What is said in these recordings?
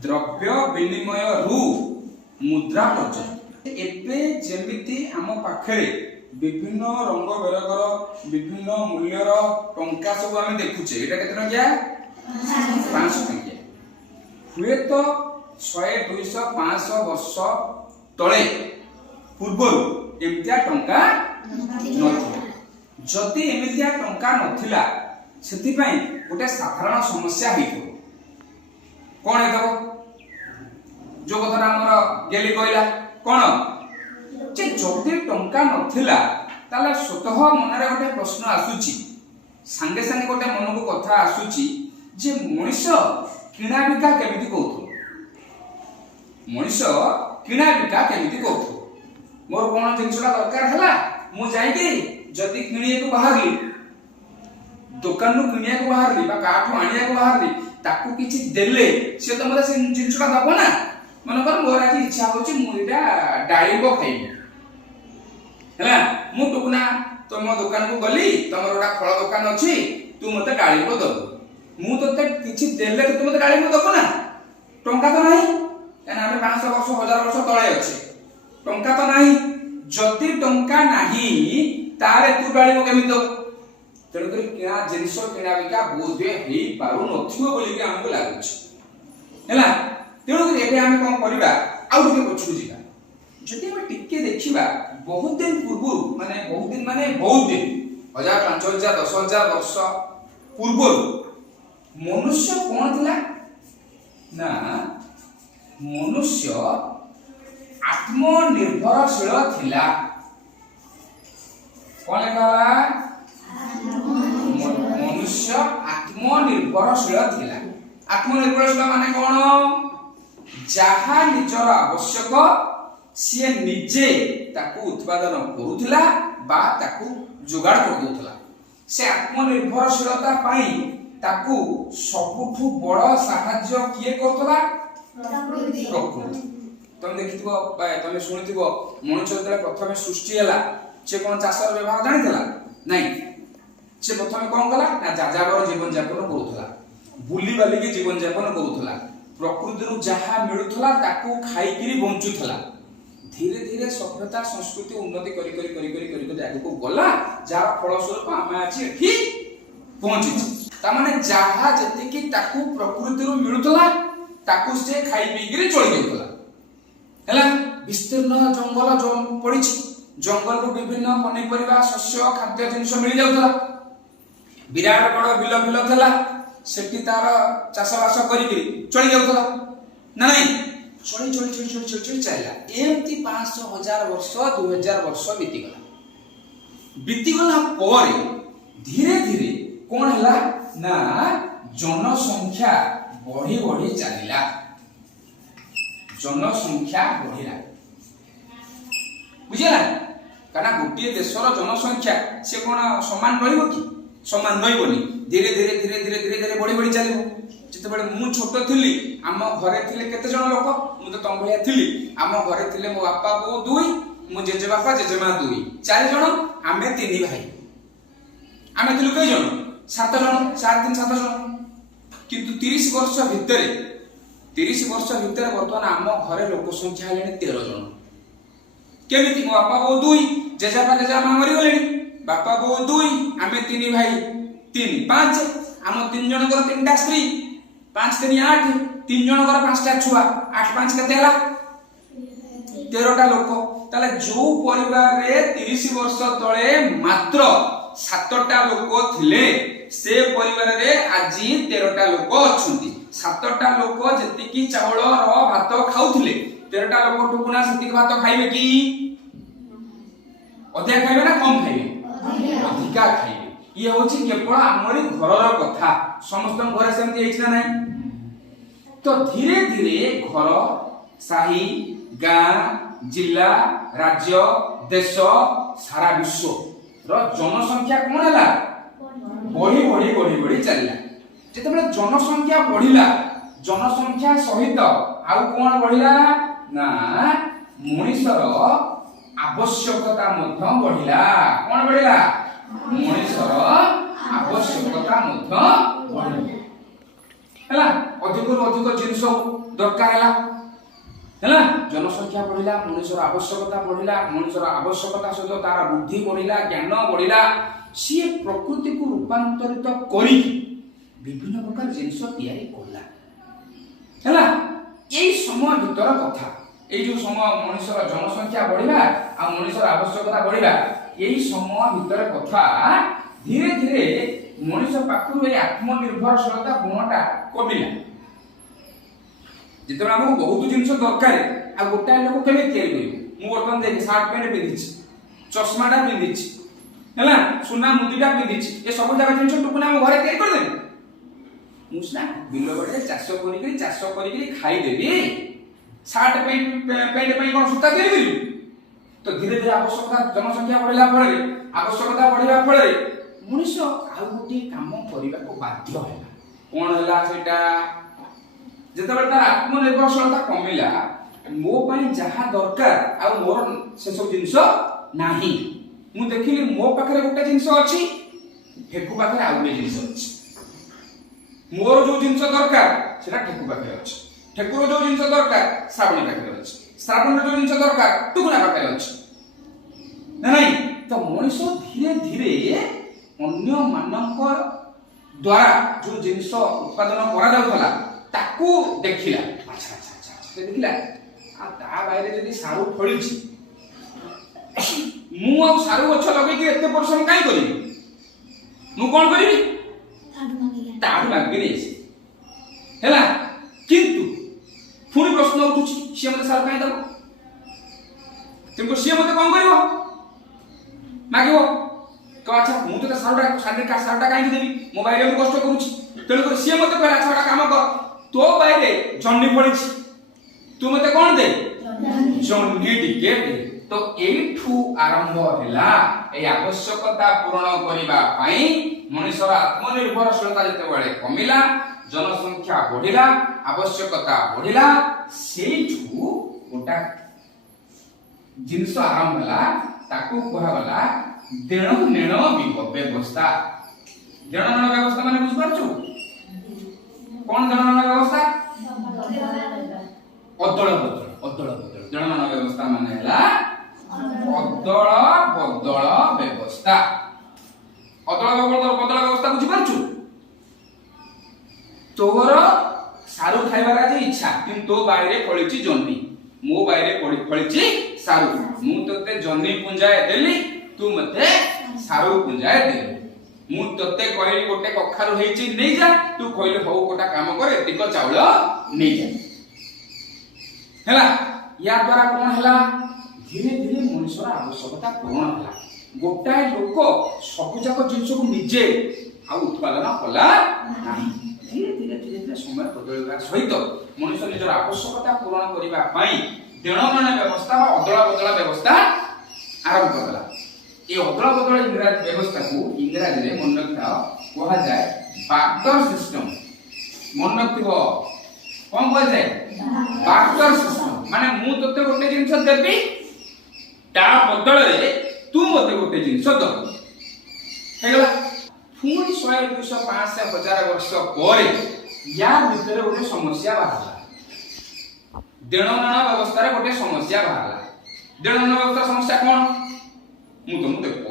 द्रव्य विनिमय रु मुद्रा पर्यंत एबे जेमिति आम पाखे विभिन्न रंग बेरगर विभिन्न मूल्यर टंका सब आम देखुचे एटा केते टंकिया 500 टंकिया हुए तो 100 200 500 वर्ष तळे पूर्वरु एमितिया टंका नथिला जति एमितिया टंका नथिला सेति पई गोटे साधारण समस्या हेतो कोन हेतो जो कथा हमर गेली कहला कोन जे जति टंका नथिला ताले स्वतः मनरे गोटे प्रश्न आसुची संगे संगे गोटे मन को कथा आसुची जे मनुष्य किणा बिका केमिति कहतो मनुष्य किणा बिका केमिति कहतो मोर कोन जिंसला दरकार हला मु जाई के जति किणिए को बाहरली दुकान नु किणिया को बाहरली बा काठू आनिया को बाहरली ताकू किछि देले से त मते से जिंसला दबो ना मन कर मोर आज इच्छा होची मु एटा डाळिंब खाइबी हला मु टुकना तुम दुकान को गली तमर ओटा फल दुकान अछि तू मते डाळिंब दबो मु तते किछि देले तू मते डाळिंब दबो ना टंका तो नाही एना हम 500 वर्ष 1000 वर्ष तळे अछि टंका तो नाही जति टंका नाही तारे तू डाळिंब केमि दो तेणु करी किना जिनिस किना बिका बोधे हेई पारु नथियो बोली के हमको लागुछि हैला तेणु करी एबे हम कोन करबा आउ टिके पछुक जिबा जति हम टिके देखिबा बहुत दिन पूर्व माने बहुत दिन 1000 5000 10000 वर्ष पूर्व मनुष्य कोन थिला ना मनुष्य आत्मनिर्भरशील थिला कोन कहला मनुष्य आत्मनिर्भरशील थिला आत्मनिर्भरशील माने कोन जहा निजर आवश्यक सी निजे ताकू उत्पादन करूथिला बा ताकू जुगाड़ कर दोथला से आत्मनिर्भरशीलता पाई ताकू सबुठु बड़ सहाय्य किए करथला प्रकृति तुम देखिथिबो तुम सुनिथिबो मनुष्य जतले प्रथमे सृष्टि हला से कोन चाषर व्यवहार जानिथला नहीं से प्रथमे कोन कला ना जाजाबर जीवन यापन करूथला बुली बाली के जीवन यापन करूथला प्रकृति रु जहा मिलुथला ताकू खाई किरी बंचुथला धीरे धीरे सभ्यता संस्कृति उन्नति करी करी करी करी करी करी आगे को गला जार फल स्वरूप आमे अछि एठी पहुंची ता माने जहा जति की ताकू प्रकृति रु मिलुथला ताकू से खाई पी किरी चली जाउथला हला विस्तीर्ण जंगल जो पड़िछि जंगल रु विभिन्न पनिपरिबा शस्य खाद्य जिनिस मिल जाउथला विराट बड़ बिल बिल थला सेठी तार चाष बास करी चली जाउथला ना नहीं चली चली चली चली चली चली चला एमती 500 1000 वर्ष 2000 वर्ष बीतीगला पर धीरे धीरे कोन हला ना जनसंख्या बढ़ी बढ़ी चलिला जनसंख्या बढ़िला बुझिला काना गोटे देशर जनसंख्या से कोन समान रहइबो कि समान रहइबोनी धीरे धीरे धीरे धीरे धीरे धीरे बढ़ी बढ़ी चलिबो जते बेले मु छोटो थिली आम घरे थिले केते जण लोक मु तो तम भलिया थिली आम घरे थिले मो बापा बो दुई मो जेजे बापा जेजे मा दुई चार जण आमे तीन भाई आमे थिलु कई जण सात जण 4 3 7 जण किंतु 30 वर्ष भितर वर्तमान आम घरे लोक संख्या हेलेनी 13 जण केमिति मो बापा बो दुई जेजे बापा जेजे मा मरि गलेनी बापा बो दुई आमे तीन भाई 3 5 आम 3 जण कर 3टा स्त्री 5 3 8 3 जण कर 5टा छुआ 8 5 केते हला 13टा लोक ताले जो परिवार रे 30 वर्ष तळे मात्र 7टा लोक थिले से परिवार रे आजी 13टा लोक अछंती 7टा लोक जति की चावल रो भात खाउथिले 13टा लोक टुकुना सेति भात खाइबे की अधिक खाइबे ना कम खाइबे अधिका खाइबे ये होची केवल हमरी घरर कथा समस्त घरे सेमति हेछि ना नाही तो धीरे धीरे घर साही गां जिला राज्य देश सारा विश्व रो जनसंख्या कोन हला बढ़ी बढ़ी बढ़ी बढ़ी चलला जते बेले जनसंख्या बढ़िला जनसंख्या सहित आउ कोन बढ़िला ना मनुष्यर आवश्यकता मध्य बढ़िला कोन बढ़िला मनुष्यर आवश्यकता मध्य बढ़िला हला ଅଧିକରୁ ଅଧିକ ଜିନିଷ ଦରକାର ହେଲା जनसंख्या बढ़िला मनुष्यर आवश्यकता बढ़िला मनुष्यर आवश्यकता सहित तार बुद्धि बढ़िला ज्ञान बढ़िला सी प्रकृति को रूपांतरित करी विभिन्न प्रकार जिनिस तैयारी करला हैला एई समय भीतर कथा एई जो समय मनुष्यर जनसंख्या बढ़िला आ मनुष्यर आवश्यकता बढ़िला एई समय भीतर कथा धीरे धीरे मनुष्य पाखरु ए आत्मनिर्भरशीलता गुणटा कमिला जिते हमको बहुत जिनिस दरकार आ गोटाए लोक केमे तैयारी करियो मु बर्तमान देख शर्ट पैंट पिंधिछि चश्माटा पिंधिछि हैला सुना मुदीटा पिंधिछि ए सब जगह जिनिस टुकुना हम घरे तैयारी कर देबे मुसना बिलो बडे चाष करी खाई देबी शर्ट पैंट पई कोन सुता तैयारी करियो तो धीरे धीरे आवश्यकता जनसंख्या बढ़िला फळे आवश्यकता बढ़िबा फळे मनुष्य आ गोटे काम करबा को बाध्य होला कोन होला सेटा जेतेबेले तार आत्मनिर्भरशीलता कमिला मो पई जहा दरकार आ मोर से सब जिंस नाही मु देखिली मो पाखरे गोटे जिंस अछि ठेकु पाखरे आ गोटे जिंस अछि मोर जो जिंस दरकार सेटा ठेकु पाखरे अछि ठेकुर जो जिंस दरकार श्रावणी पाखरे अछि श्रावण जो जिंस दरकार टुकुना पाखरे अछि नाही तो मनुष्य धीरे धीरे अन्य मानक द्वारा जो जिंस उत्पादन करा जाउथला ताकू देखिला अच्छा अच्छा अच्छा से देखिला आ ता बाइरे जदी सारू फळीची मु आ सारू गछ लगे कि एते परिश्रम काई करी मु कोन करिवि ताडू मागि हेला किंतु पुनी प्रश्न उठुची से मते सारू काई दबो तुमको से मते कोन करिवो मागिवो तो अच्छा मु तो सारूटा साडे का सारूटा काई देबी मोबाइल में कष्ट करूची तेनु कर से मते कहला छाडा काम कर तो बाइरे जन्नी पड़िछि तू मते कोन दे जन्नी टिके दे तो एठू आरंभ हैला ए आवश्यकता पूर्ण करिबा पई मनुष्यर आत्मनिर्भरशीलता जते बेले कमिला जनसंख्या बढ़िला आवश्यकता बढ़िला सेठू गोटा जिंस आरंभ हैला ताकू कहा गला देण नेण व्यवस्था देण नेण व्यवस्था माने बुझ पारछु कौन जनगणना व्यवस्था अदल बदल जनगणना व्यवस्था माने हला अदल बदल व्यवस्था अदल बदल व्यवस्था बुझी पारछु तोर सारू खाइबार आज इच्छा किंतु तो बाइरे फळिची जन्नी मो बाइरे फळिची सारू मु तते जन्नी पुंजाए देली तू मते सारू पुंजाए देली मु तते कहली गोटे कखारु हेची नै जा तू कहले हो गोटा काम कर एतिक चावल नै जा हैला या द्वारा कोन हैला धीरे धीरे मनुष्यर आवश्यकता पूर्ण हैला गोटाए लोक सब जाक जिंस को निजे आ उत्पादन कला नाही धीरे धीरे समय बदलवा सहित मनुष्य निजर आवश्यकता पूर्ण करिबा पई देणगण व्यवस्था अदला बदला व्यवस्था आरंभ करला ये अदला बदला इंग्रजी व्यवस्था को इंग्रजी रे मन रखता कहा जाए बार्टर सिस्टम मन रखिबो कोन कहा जाए बार्टर सिस्टम माने मु तते गोटे जिंस देबी ता बदल रे तू मते गोटे जिंस दो हेगला पुणी 100 200 500 1000 वर्ष ପରେ या भीतर गोटे समस्या बाहरला देणगण व्यवस्था रे गोटे समस्या बाहरला देणगण व्यवस्था समस्या कोन मु देखो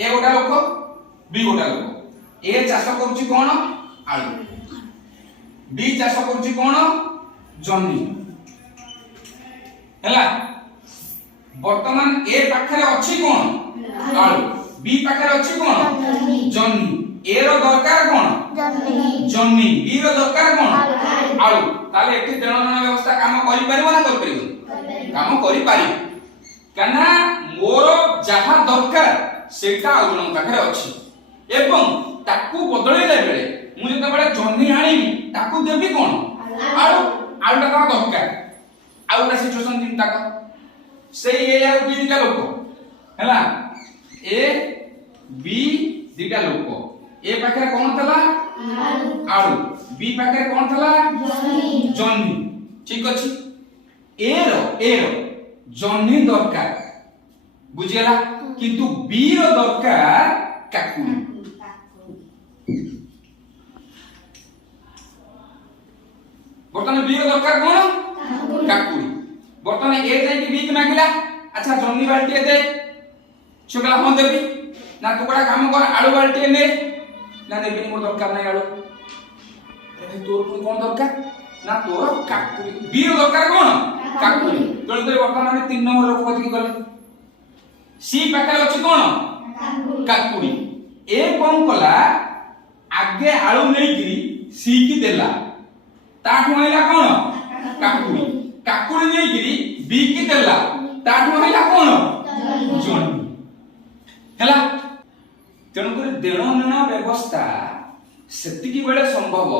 ए गोटा लोक बी गोटा लोक ए चाष करूची कोन आलू बी चाष करूची कोन जन्नी हैला वर्तमान ए पाखरे अछि कोन आलू बी पाखरे अछि कोन जन्नी ए रो दरकार कोन जन्नी बी रो दरकार कोन आलू ताले एठी देणगण व्यवस्था काम करि परिबो ना करि परिबो काम करि पारि कना मोर जहा दरकार सेटा आउन पाखरे अछि एवं ताकू बदलैले बेले मु जते बेले जन्नी आनिबी ताकू देबी कोन आलू आलूटा का दरकार आउटा सिचुएशन चिंता कर से ए आ बी दिटा लोक हैला ए बी दिटा लोक ए पाखरे कोन थला आलू बी पाखरे कोन थला जन्नी ठीक अछि ए रो जन्नी दरकार बुझिला किंतु बी रो दरकार काकुली बर्तमान बी रो दरकार कोन काकुड़ी बर्तमान ए जाई कि बी के मांगिला अच्छा जन्नी बाल्टी दे छगला हम देबी ना तू बड़ा काम कर आलू बाल्टी ने ना देबी मोर दरकार नै आलू अरे भाई तोर कोन दरकार ना तोर काकुड़ी बी रो दरकार कोन काकुड़ी जण तोर बर्तमान में 3 नंबर लोक कथि गले सी पाकर अछि कोन काकुड़ी ए कोन कला आगे आलू नै गिरी सी की देला ताठु आइला कोन काकुड़ी काकुड़ी नै गिरी बी की देला ताठु आइला कोन जन्नी हला तेणु कर देण नेण व्यवस्था सेतिकी बेले संभव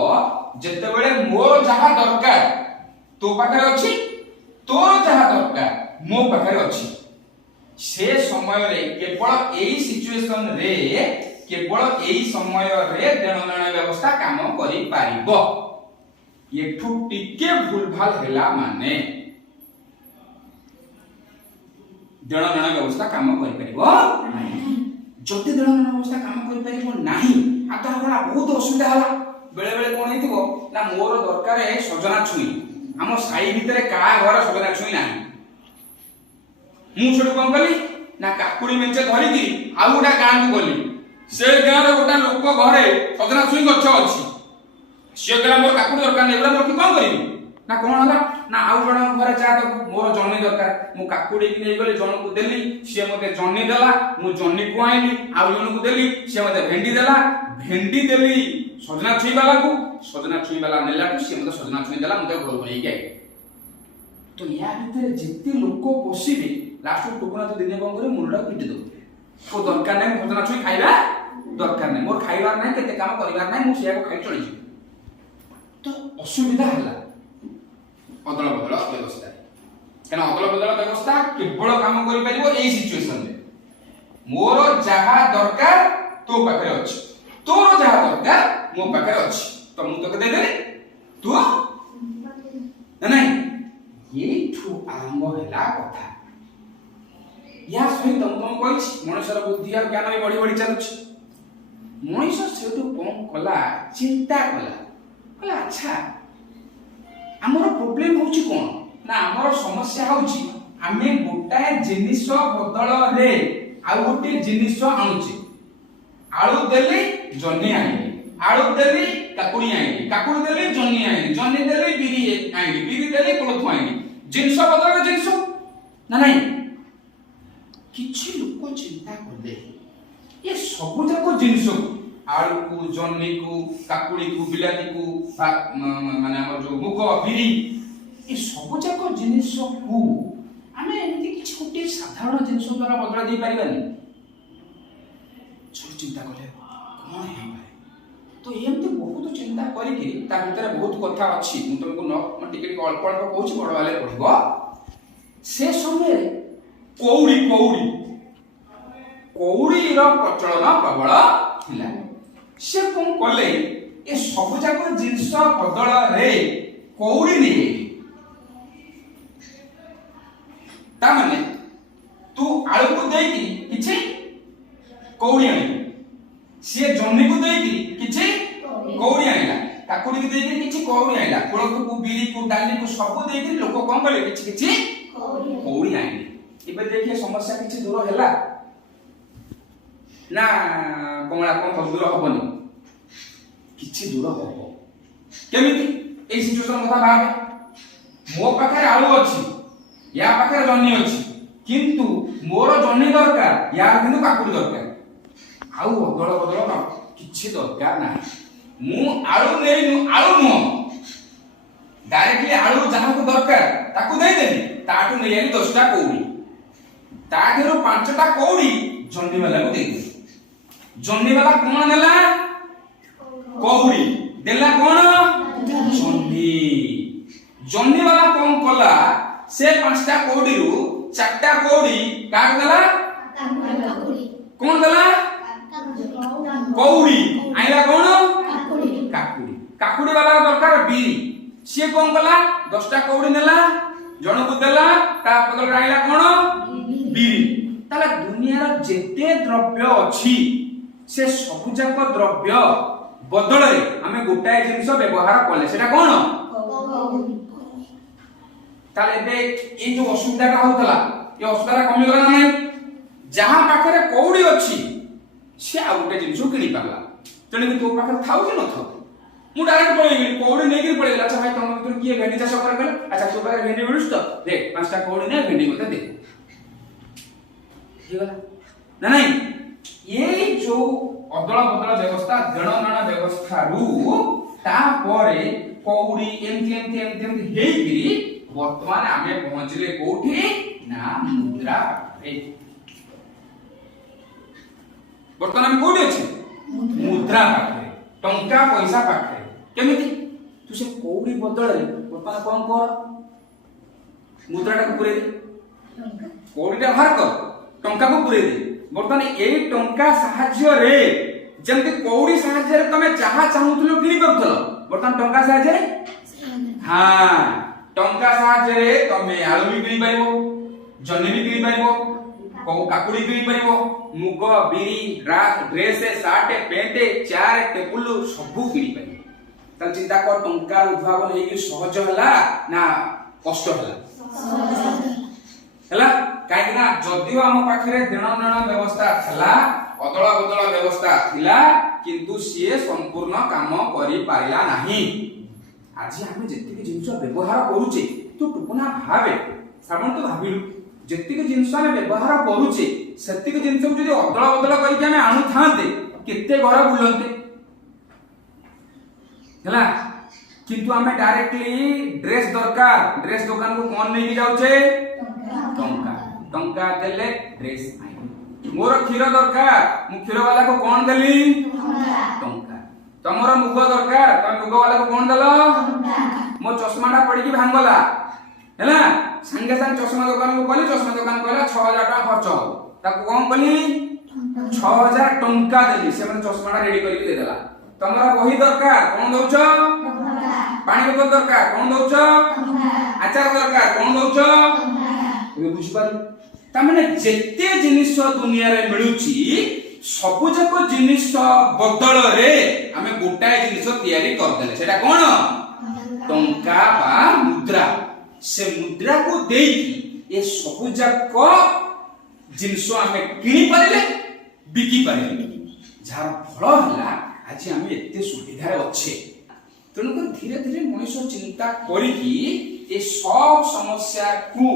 जते बेले मोर जहा दरकार तो पाखरे अछि तोर जहा दरकार मो पाखरे अछि से समय रे केवल एई सिचुएशन रे केवल एई समय रे देण नेण व्यवस्था काम करि पारिबो एठु टिके भूल भाल हेला माने देण नेण व्यवस्था काम करि पारिबो जति देण नेण व्यवस्था काम करि पारिबो नाही आता हमरा बहुत असुविधा हला बेले बेले कोन हेतिबो ना मोर दरकार है सजना छुई हम साई भितरे का घर सजना छुई नाही मु छोड़ कोन कली ना काकुड़ी मेंचे धरि कि आ गोटा गां को गली से गां रे गोटा लोक घरे सजना छुई गछ अछि से गला मोर काकुड़ी दरकार नै मोर कि कोन करिवि ना कोन हला ना आउ जण घरे जा तो मोर जन्नी दरकार मु काकुड़ी कि नै गले जण को देली से मते जन्नी देला मु जन्नी को आइली आउ जण को देली से मते भेंडी देला भेंडी देली सजना छुई वाला को सजना छुई वाला नेला को से मते सजना छुई देला मते घर भई गई तो या भीतर जिते लोक पसिबे लास्ट टोकना तो दिने कोन करे मुंडा पिटि दो को दरकार नै सजना छुई खाइबा दरकार नै मोर खाइबार नै केते काम करिबार नै मु सेया को खाइ चली छी तो असुविधा हला अदल बदल व्यवस्था केना अदल बदल व्यवस्था केवल काम करि परिबो एई सिचुएशन रे मोर जहा दरकार तो पाखरे अछि तोर जहा दरकार मो पाखरे अछि तो मु तके दे देले तू ना नहीं ये ठू आरंभ होला कथा या सहित तुम कहिछि मनुष्यर बुद्धि और ज्ञान भी बढ़ी बढ़ी चलुछि मनुष्य सेतु कोन कला चिंता कला अच्छा हमर प्रॉब्लम होछि कोन ना हमर समस्या होछि आमे गोटाए जिनिस बदल रे आ गोटे जिनिस आनुछि आलू देली जन्नी आइली आलू देली काकुड़ी आइली काकुड़ी देली जन्नी आइली जन्नी देली बिरी आइली बिरी देली कोलथु आइली जिनिस बदल जिनिस ना नहीं किछि लोक चिंता करले ये सब जाक जिनिस आलू को जन्नी को काकुड़ी को बिलाती को माने हमर जो मुख बिरी ये सब जाक जिनिस को आमे एमिति किछि गोटे साधारण जिनिस द्वारा बदला दे परिबानी सब चिंता करले कोन हे तो एमती बहुत चिंता करिके ता भीतर बहुत कथा अछि मु तुमको न टिके टिके अल्प अल्प कहूछि बड़ वाले पढिबो से समय कौड़ी कौड़ी कौड़ी रो प्रचलन प्रबल थिला से कोन कले ए सब जाक जिंस बदल रे कौड़ी नै ता माने तू आलू को देकी किछि कौड़ी आनी से जन्नी को देकी किछि कौड़ी आनिला काकुड़ी को देकी किछि कौड़ी आनिला कोलथ को बिरी को डाली को सब देकी लोक कोन कले किछि किछि कौड़ी आनिले इबे देखिए समस्या किछि दूर हैला ना कमला कोन दूर होबनी किछि दूर होबो केमिति ए सिचुएशन कथा भाबे मो पाखरे आलू अछि या पाखरे जन्नी अछि किंतु मोर जन्नी दरकार यार किंतु काकुड़ी दरकार आउ बदल बदल न किछि दरकार नाही मु आलू नै आलू न डायरेक्टली आलू जहा को दरकार ताकू दे देनी ताटू नै आली 10 टा कौड़ी ताठेरो 5 टा कौड़ी जन्नी वाला को दे दे जन्नी वाला कोन नेला कौड़ी देला कोन जन्नी जन्नी वाला कोन कला से 5 टा कौड़ी रु 4 टा कौड़ी काट देला कोन देला कौड़ी आइला कोन काकुड़ी काकुड़ी वाला दरकार बिरी से कोन कला 10 टा कौड़ी नेला जण को देला ता बदल आइला कोन बिरी ताला दुनिया रो जेते द्रव्य अछि से सब जाक द्रव्य बदल रे हमें गोटाए जिंस व्यवहार करले सेटा कोन ताले एबे ए जो असुविधाटा होतला ए असुविधा कमी गला ना नहीं जहां पाखरे कौड़ी अछि से आ गोटे जिनिस किनी पारला तेने कि तो पाखरे थाउ कि न थाउ मु डायरेक्ट पळेई गेली कौड़ी नै कि पळेई अच्छा भाई तुम भितर किए भेंडी चाष करे कहले अच्छा तो पाखरे भेंडी मिलुस तो देख पांचटा कौड़ी ने भेंडी मते दे हे गला ना नहीं ये जो अदला बदला व्यवस्था देणनेण व्यवस्था रु ता परे कौड़ी एमती हेगिरी वर्तमान आमे पहुंचले कोठी ना मुद्रा पाखरे वर्तमान आमे कोठी अछि मुद्रा पाखरे टंका पैसा पाखरे केमिति तू से कौड़ी बदले वर्तमान कोन कर मुद्राटा को पुरे दे कौड़ीटा बाहर कर टंका को पुरे दे वर्तमान एई टंका साहाय्य रे जेमति कौड़ी साहाय्य रे तमे जहा चाहुतलो किनि करथलो वर्तमान टंका साहाय्य रे हां टंका साहाय्य रे तमे आलू भी किनि पाइबो जन्नी भी किनि पाइबो को काकुड़ी किनि पाइबो मुग बिरी dress shirt pant chair table सब किनि पाइबो त चिंता कर टंका उद्भावन हेगी सहज हला ना कष्ट हला हला काहे ना जदियो हम पाखरे देणनेण व्यवस्था थला अदला बदला व्यवस्था थिला किंतु सिए संपूर्ण काम करि पारिला नाही आज हम जेतिके जिंस व्यवहार करूचे तो टुकुना भाबे श्रावण तो भाबिलु जेतिके जिंस हम व्यवहार करूचे सेतिके जिंस को जदि अदला बदला करि के हम आनु थांते केते घर बुलंते हला किंतु हमें डायरेक्टली ड्रेस दरकार ड्रेस दुकान को कौन नहीं जाउचे टंका टंका देले ड्रेस आइ मोर खीर दरकार मु खीर वाला को कौन देली टंका तमरो मुग दरकार तम मुग वाला को कौन देलो मो चश्माटा पड़ी की भांगला हैला संगे संग चश्मा दुकान को कहली चश्मा दुकान कहला 6000 टका खर्च हो ताको कौन कहली 6000 टंका देली से मन चश्माटा रेडी करके दे देला तमरा वही दरकार कौन दउछ पानी बोतल दरकार कौन दउछ आचार दरकार कौन दउछ ए बुझ पारी ता माने जेते जिनिस दुनिया रे मिलुची सबु जक जिनिस बदल रे हमें गोटाए जिनिस तयारी कर देले सेटा कोन टंका बा मुद्रा से मुद्रा को देई ए सबु जक जिनिस हमें किनी पारिले बिकी पारिले जार फल हला आज हम एते सुविधा अच्छे तेणुक धीरे धीरे मनुष्य चिंता करिकी ए सब समस्या को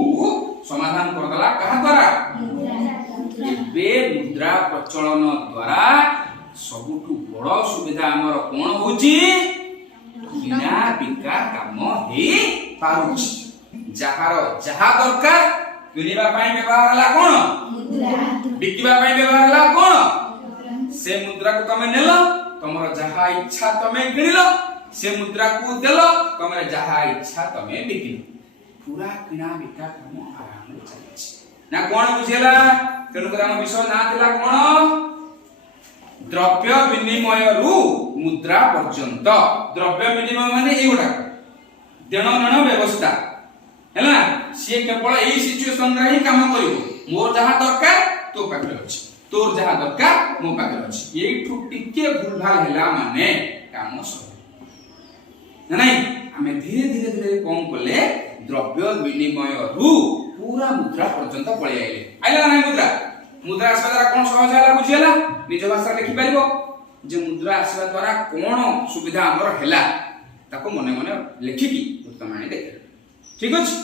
समाधान करदला कहा द्वारा एबे मुद्रा प्रचलन द्वारा सबुठु बड़ सुविधा हमर कोन होची किना बिका काम हे पारुची जहार जहा दरकार किनिबा पई व्यवहार हला कोन मुद्रा बिकिबा पई व्यवहार हला कोन से मुद्रा को तमे नेलो तमर जहा इच्छा तमे किनिलो से मुद्रा को देलो तमरे जहा इच्छा तमे बिकिलो पूरा किना बिका काम आराम रे चले ना कोन बुझेला तेनुकर हम विषय ना दिला कोन द्रव्य विनिमय रु मुद्रा पर्यंत द्रव्य विनिमय माने एगुडा देणनेण व्यवस्था हैला से केवल एई सिचुएशन रे ही काम करिवो मोर जहा दरकार तो पाखरे अछि तोर जहा दरकार मो पाखरे अछि एठु टिके भूलभाल हैला माने काम सब नहीं हमें धीरे धीरे धीरे कौन कले द्रव्य विनिमय रु पूरा मुद्रा पर्यंत पळे आइले आइला नहीं मुद्रा मुद्रा आसवा द्वारा कोन सहज हैला बुझियला निज भाषा लिखि परिबो जे मुद्रा आसवा द्वारा कोन सुविधा हमर हैला ताको मने मने लिखि की उत्तम आनी देख ठीक अछि।